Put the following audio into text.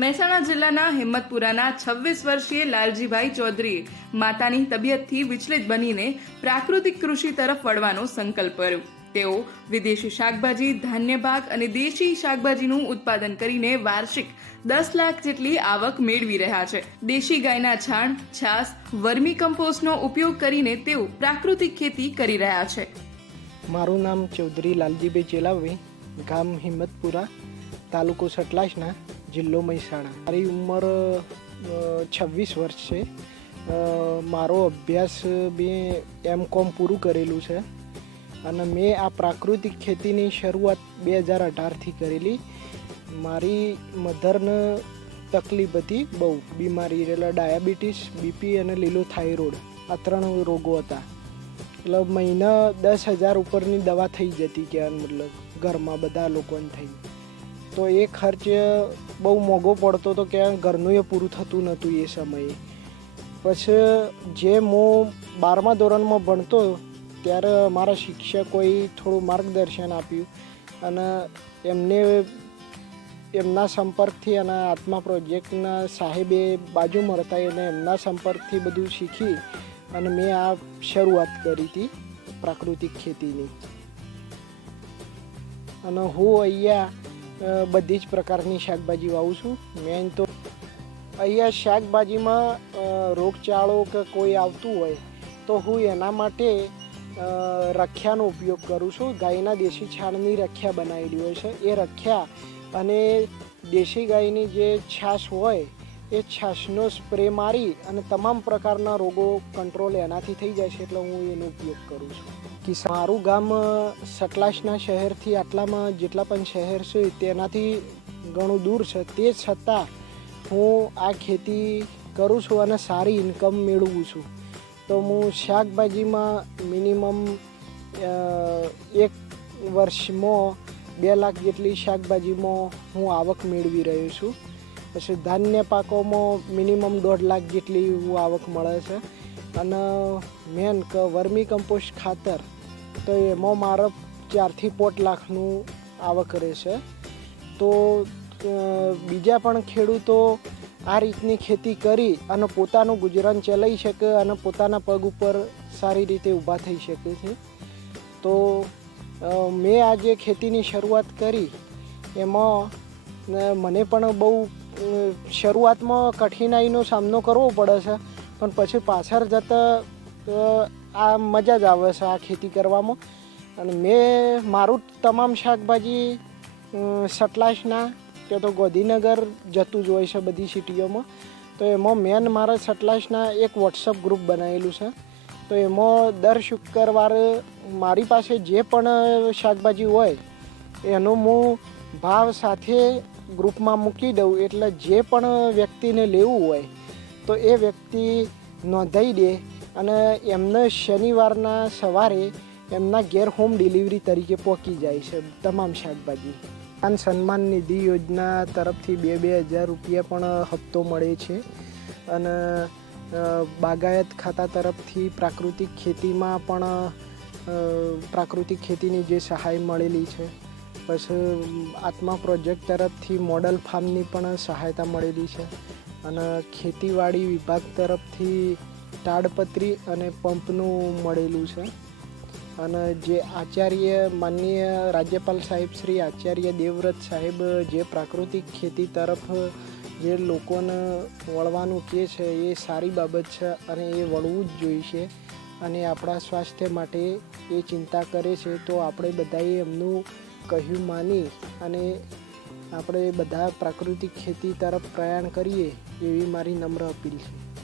મહેસાણા જિલ્લાના હિંમતપુરાના 26 વર્ષીય લાલજીભાઈ ચૌધરીએ માતાની તબિયતથી વિચલિત બનીને પ્રાકૃતિક કૃષિ તરફ વળવાનો સંકલ્પ કર્યો। તેઓ વિદેશી શાકભાજી, ધાન્ય પાક અને દેશી શાકભાજીનું ઉત્પાદન કરીને વાર્ષિક 10 લાખ જેટલી આવક મેળવી રહ્યા છે। દેશી ગાયના છાણ, છાસ, વર્મી કમ્પોસ્ટનો ઉપયોગ કરીને તેઓ પ્રાકૃતિક ખેતી કરી રહ્યા છે। મારું નામ ચૌધરી લાલજીભાઈ ચેલાભાઈ, ગામ હિંમતપુરા, તાલુકો સતલાસના, જિલ્લો મહેસાણા। મારી ઉંમર 26 વર્ષ છે। મારો અભ્યાસ મેં M.Com પૂરું કરેલું છે અને મેં આ પ્રાકૃતિક ખેતીની શરૂઆત 2018થી કરેલી। મારી મધરને તકલીફ હતી, બહુ બીમારી, એટલે ડાયાબિટીસ, BP અને લીલો થાઇરોઇડ, આ 3 રોગો હતા। એટલે મહિના 10,000 ઉપરની દવા થઈ જતી, કે મતલબ ઘરમાં બધા લોકોને થઈ, તો એ ખર્ચ બહુ મોંઘો પડતો હતો, કે ઘરનું એ પૂરું થતું નહોતું એ સમયે। પછી જે હું 12મા ધોરણમાં ભણતો ત્યારે મારા શિક્ષકોએ થોડું માર્ગદર્શન આપ્યું અને એમના સંપર્કથી અને આત્મા પ્રોજેક્ટના સાહેબે બાજુમાં હતા, અને એમના સંપર્કથી બધું શીખી અને મેં આ શરૂઆત કરી હતી પ્રાકૃતિક ખેતીની। અને હું અહીંયા બધી જ પ્રકારની શાકભાજી વાવું છું। મેન તો અહીંયા શાકભાજીમાં રોગચાળો કે કોઈ આવતું હોય તો હું એના માટે રખ્યાનો ઉપયોગ કરું છું। ગાયના દેશી છાણની રખ્યા બનાવેલી હોય છે, એ રખ્યા અને દેશી ગાયની જે છાશ હોય એ છાશનો સ્પ્રે મારી અને તમામ પ્રકારના રોગો કંટ્રોલ એનાથી થઈ જાય છે, એટલે હું એનો ઉપયોગ કરું છું। મારું ગામ સતલાસના શહેરથી આટલામાં જેટલા પણ શહેર છે તેનાથી ઘણું દૂર છે, તે છતાં હું આ ખેતી કરું છું અને સારી ઇન્કમ મેળવું છું। તો હું શાકભાજીમાં મિનિમમ એક વર્ષમાં 2 લાખ જેટલી શાકભાજીમાં હું આવક મેળવી રહ્યો છું। પછી ધાન્ય પાકોમાં મિનિમમ 1.5 લાખ જેટલી આવક મળે છે। અને મેન કે વર્મી કમ્પોસ્ટ ખાતર, તો એમાં મારે 4 થી 5 લાખનું આવક રહેશે। તો બીજા પણ ખેડૂતો આ રીતની ખેતી કરી અને પોતાનું ગુજરાન ચલાવી શકે અને પોતાના પગ ઉપર સારી રીતે ઊભા થઈ શકે છે। તો મેં આ જે ખેતીની શરૂઆત કરી એમાં મને પણ બહુ શરૂઆતમાં કઠિનાઈનો સામનો કરવો પડે છે, પણ પછી પાછળ જતાં આ મજા જ આવે છે આ ખેતી કરવામાં। અને મેં મારું તમામ શાકભાજી સતલાસના કે તો ગાંધીનગર જતું જ હોય છે બધી સિટીઓમાં, તો એમાં મેન મારા સતલાસના એક વોટ્સઅપ ગ્રુપ બનાવેલું છે। તો એમાં દર શુક્રવારે મારી પાસે જે પણ શાકભાજી હોય એનો હું ભાવ સાથે ગ્રુપમાં મૂકી દઉં, એટલે જે પણ વ્યક્તિને લેવું હોય તો એ વ્યક્તિ નોંધાઈ દે અને એમને શનિવારના સવારે એમના ઘેર હોમ ડિલિવરી તરીકે પહોંચી જાય છે તમામ શાકભાજી। કિસાન સન્માન નિધિ યોજના તરફથી 2,000 રૂપિયા પણ હપ્તો મળે છે અને બાગાયત ખાતા તરફથી પ્રાકૃતિક ખેતીમાં પણ પ્રાકૃતિક ખેતીની જે સહાય મળેલી છે। પછી આત્મા પ્રોજેક્ટ તરફથી મોડલ ફાર્મની પણ સહાયતા મળેલી છે અને ખેતીવાડી વિભાગ તરફથી તાડપત્રી અને પંપનું મળેલું છે। અને જે આચાર્ય માનનીય રાજ્યપાલ સાહેબ શ્રી આચાર્ય દેવવ્રત સાહેબ જે પ્રાકૃતિક ખેતી તરફ જે લોકોને વળવાનું કહે છે એ સારી બાબત છે અને એ વળવું જ જોઈશે અને આપણા સ્વાસ્થ્ય માટે એ ચિંતા કરે છે। તો આપણે બધાએ એમનું કહ્યું માની અને આપણે બધા પ્રાકૃતિક ખેતી તરફ પ્રયાણ કરીએ એવી મારી નમ્ર અપીલ છે।